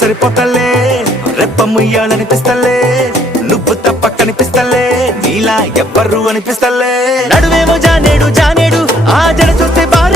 సరిపోతలే రెప్ప ముయ్యాలనిపిస్తలే నువ్వు తప్ప కనిపిస్తలే నీలా ఎవ్వరు అనిపిస్తలే నడువేమో జానేడు జానేడు ఆ జడ చూస్తే బారు